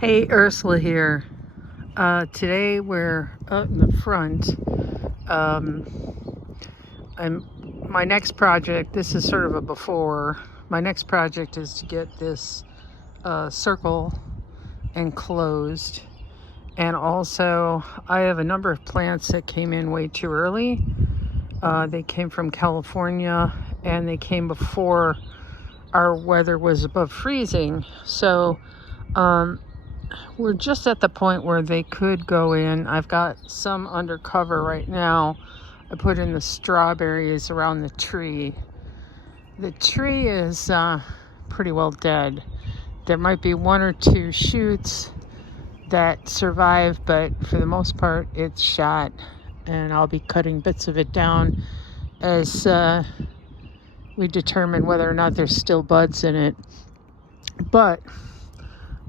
Hey, Ursula here. Today we're out in the front. I'm my next project. This is sort of a before. My next project is to get this circle enclosed, and also I have a number of plants that came in way too early. They came from California, and they came before our weather was above freezing. So. We're just at the point where they could go in. I've got some under cover right now. I put in the strawberries around the tree. The tree is pretty well dead. There might be one or two shoots that survive, but for the most part, it's shot. And I'll be cutting bits of it down as we determine whether or not there's still buds in it. But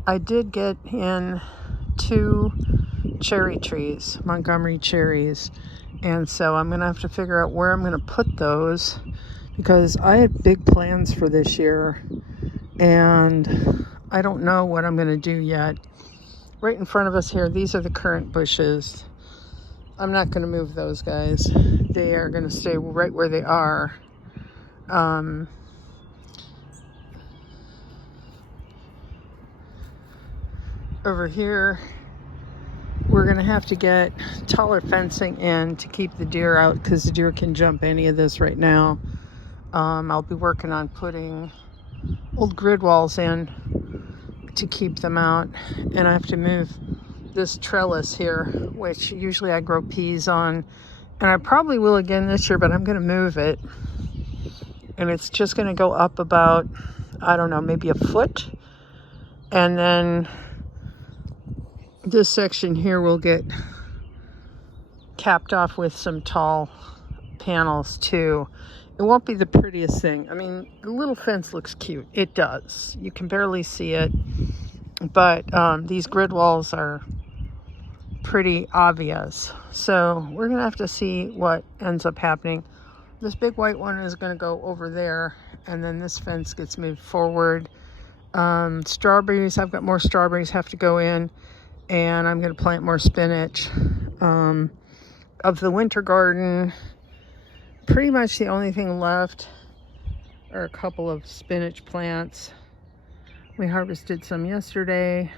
I did get in 2 cherry trees, Montgomery cherries, and so I'm gonna have to figure out where I'm gonna put those, because I had big plans for this year and I don't know what I'm gonna do yet. Right in front of us here, these are the currant bushes. I'm not gonna move those guys. They are gonna stay right where they are. Over here, we're gonna have to get taller fencing in to keep the deer out, because the deer can jump any of this right now. I'll be working on putting old grid walls in to keep them out, and I have to move this trellis here, which usually I grow peas on, and I probably will again this year, but I'm gonna move it, and it's just gonna go up about, I don't know, maybe a foot, and then this section here will get capped off with some tall panels too. It won't be the prettiest thing. I mean, the little fence looks cute. It does. You can barely see it, but these grid walls are pretty obvious. So we're gonna have to see what ends up happening. This big white one is gonna go over there, and then this fence gets moved forward. Strawberries, I've got more strawberries have to go in, and I'm going to plant more spinach. Of the winter garden, pretty much the only thing left are a couple of spinach plants. We harvested some yesterday.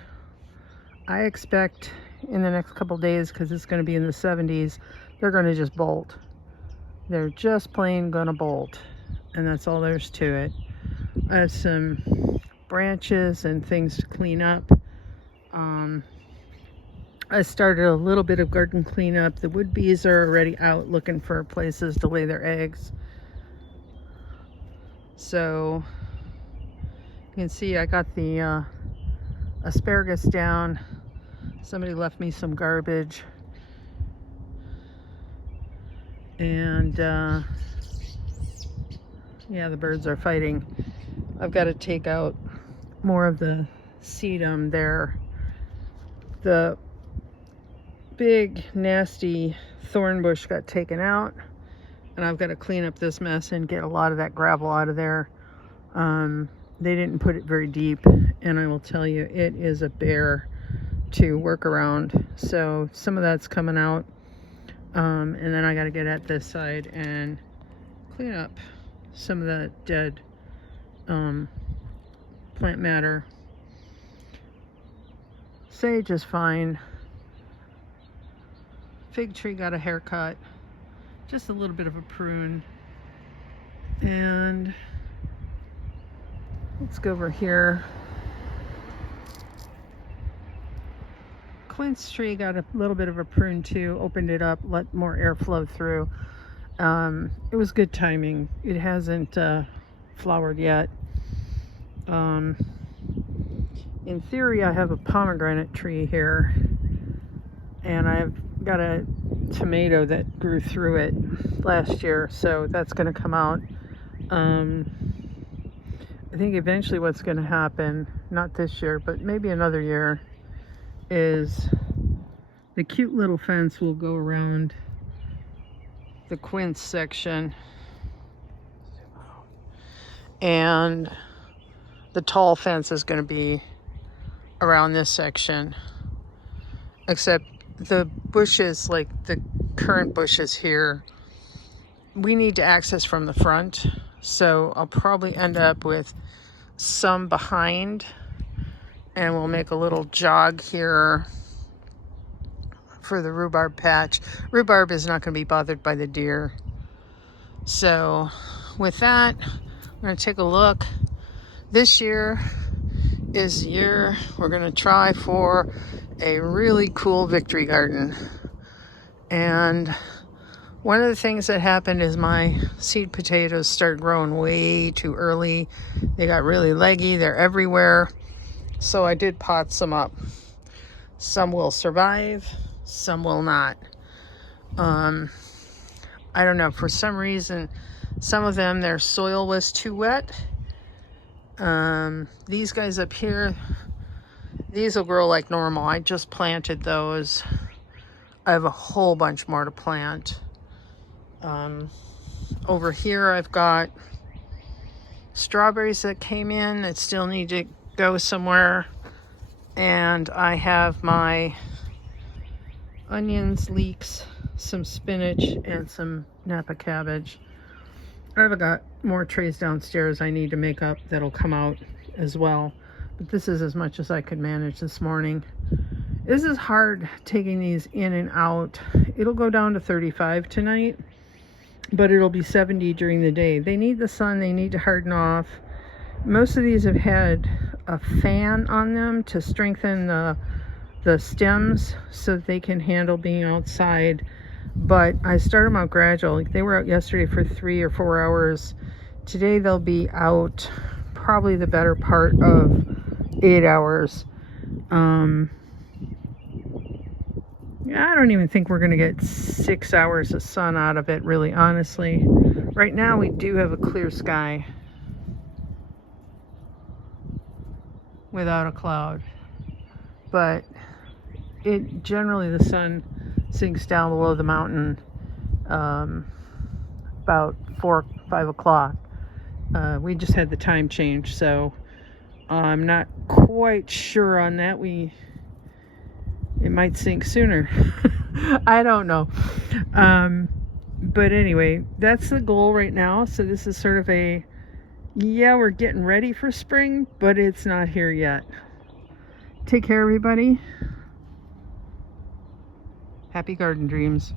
I expect in the next couple days, because it's going to be in the 70s, they're going to just bolt. They're just plain going to bolt, and that's all there's to it. I have some branches and things to clean up. I started a little bit of garden cleanup. The wood bees are already out looking for places to lay their eggs. So you can see I got the asparagus down. Somebody left me some garbage. And yeah, the birds are fighting. I've got to take out more of the sedum there. The big nasty thorn bush got taken out, and I've got to clean up this mess and get a lot of that gravel out of there. They didn't put it very deep, and I will tell you, it is a bear to work around. So some of that's coming out, and then I got to get at this side and clean up some of that dead plant matter. Sage is fine. Fig tree got a haircut, just a little bit of a prune. And let's go over here. Quince tree got a little bit of a prune too, opened it up, let more air flow through. It was good timing. It hasn't flowered yet. In theory, I have a pomegranate tree here, and I've got a tomato that grew through it last year, so that's going to come out. I think eventually what's going to happen, not this year, but maybe another year, is the cute little fence will go around the quince section, and the tall fence is going to be around this section, except the bushes, like the current bushes here, we need to access from the front, so I'll probably end up with some behind, and we'll make a little jog here for the rhubarb patch. Rhubarb is not going to be bothered by the deer. So with that, we're going to take a look. This year is the year we're going to try for a really cool victory garden. And one of the things that happened is my seed potatoes started growing way too early. They got really leggy. They're everywhere. So I did pot some up. Some will survive, some will not. I don't know, for some reason, some of them, their soil was too wet. These guys up here, these will grow like normal. I just planted those. I have a whole bunch more to plant. Over here, I've got strawberries that came in that still need to go somewhere. And I have my onions, leeks, some spinach, and some Napa cabbage. I've got more trays downstairs I need to make up that'll come out as well. But this is as much as I could manage this morning. This is hard taking these in and out. It'll go down to 35 tonight, but it'll be 70 during the day. They need the sun, they need to harden off. Most of these have had a fan on them to strengthen the stems so that they can handle being outside. But I start them out gradual. Like, they were out yesterday for 3 or 4 hours. Today they'll be out probably the better part of 8 hours. Yeah, I don't even think we're gonna get 6 hours of sun out of it, really, honestly. Right now we do have a clear sky without a cloud, but it generally, the sun sinks down below the mountain about 4, 5 o'clock. We just had the time change, so I'm not quite sure on that. It might sink sooner. I don't know. But anyway, that's the goal right now. So this is sort of a, yeah, we're getting ready for spring, but it's not here yet. Take care, everybody. Happy garden dreams.